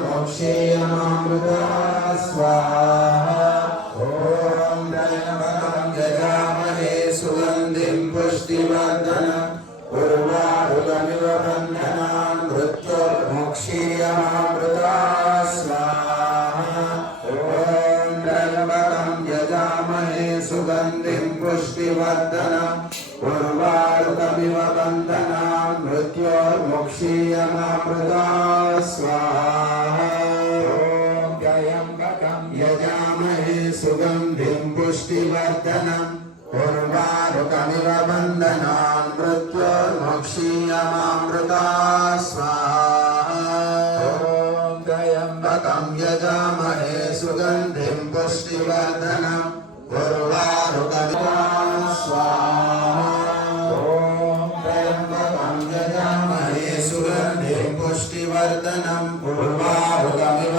यजामहेसुगन्धिं स्वाहा ॐ त्र्यम्बकं यजामहे सुगन्धिं पुष्टिवर्धनम् उर्वारुकमिव बन्धनान् मृत्युर्मुक्षीयमामृता स्वाहा ॐ त्र्यम्बकं यजामहे सुगन्धिं पुष्टिवर्धनम् उर्वारुकमिव बन्धनान् मृत्योर्मुक्षीयमामृता स्वाहा ॐ त्र्यम्बकम् यजामहे सुगन्धिम् पुष्टिवर्धनम् उर्वारुकमिव बन्धनान् मृत्योर्मक्षीयमामृता स्वाहा त्र्यम्बकम् यजामहे सुगन्धिम् पुष्टिवर्धनम् उर्वारुकमिवा स्वाहा सुगन्धिम् पुष्टिवर्धनम् उर्वारुकमिव